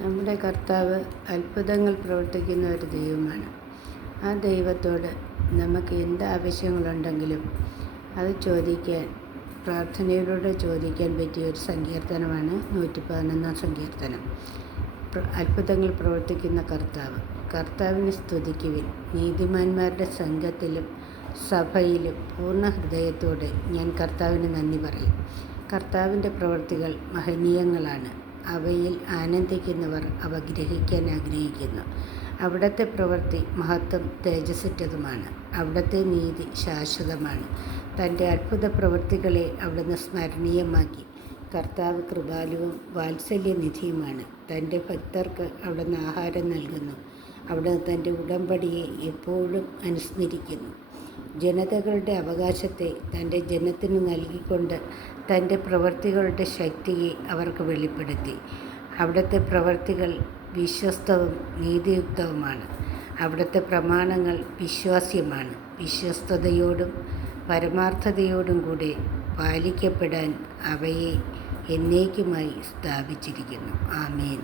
നമ്മുടെ കർത്താവ് അത്ഭുതങ്ങൾ പ്രവർത്തിക്കുന്ന ഒരു ദൈവമാണ്. ആ ദൈവത്തോട് നമുക്ക് എന്ത് ആവശ്യങ്ങളുണ്ടെങ്കിലും അത് ചോദിക്കാൻ, പ്രാർത്ഥനയിലൂടെ ചോദിക്കാൻ പറ്റിയ ഒരു സങ്കീർത്തനമാണ് 111 സങ്കീർത്തനം. അത്ഭുതങ്ങൾ പ്രവർത്തിക്കുന്ന കർത്താവിനെ സ്തുതിക്കുവിൻ. നീതിമാന്മാരുടെ സംഘത്തിലും സഭയിലും പൂർണ്ണ ഹൃദയത്തോടെ ഞാൻ കർത്താവിന് നന്ദി പറയും. കർത്താവിൻ്റെ പ്രവൃത്തികൾ മഹനീയങ്ങളാണ്. അവയിൽ ആനന്ദിക്കുന്നവർ അവ ഗ്രഹിക്കാൻ ആഗ്രഹിക്കുന്നു. അവിടുത്തെ പ്രവൃത്തി മഹത്വം തേജസ്സുറ്റതുമാണ്. അവിടുത്തെ നീതി ശാശ്വതമാണ്. തൻ്റെ അത്ഭുത പ്രവൃത്തികളെ അവിടുന്ന് സ്മരണീയമാക്കി. കർത്താവ് കൃപാലുവും വാത്സല്യനിധിയുമാണ്. തൻ്റെ ഭക്തർക്ക് അവിടുന്ന് ആഹാരം നൽകുന്നു. അവിടുന്ന് തൻ്റെ ഉടമ്പടിയെ എപ്പോഴും അനുസ്മരിക്കുന്നു. ജനതകളുടെ അവകാശത്തെ തൻ്റെ ജനത്തിന് നൽകിക്കൊണ്ട് തൻ്റെ പ്രവൃത്തികളുടെ ശക്തിയെ അവർക്ക് വെളിപ്പെടുത്തി. അവിടുത്തെ പ്രവൃത്തികൾ വിശ്വസ്തവും നീതിയുക്തവുമാണ്. അവിടുത്തെ പ്രമാണങ്ങൾ വിശ്വാസ്യമാണ്. വിശ്വസ്തയോടും പരമാർത്ഥതയോടും കൂടെ പാലിക്കപ്പെടാൻ അവയെ എന്നേക്കുമായി സ്ഥാപിച്ചിരിക്കുന്നു. ആമേൻ.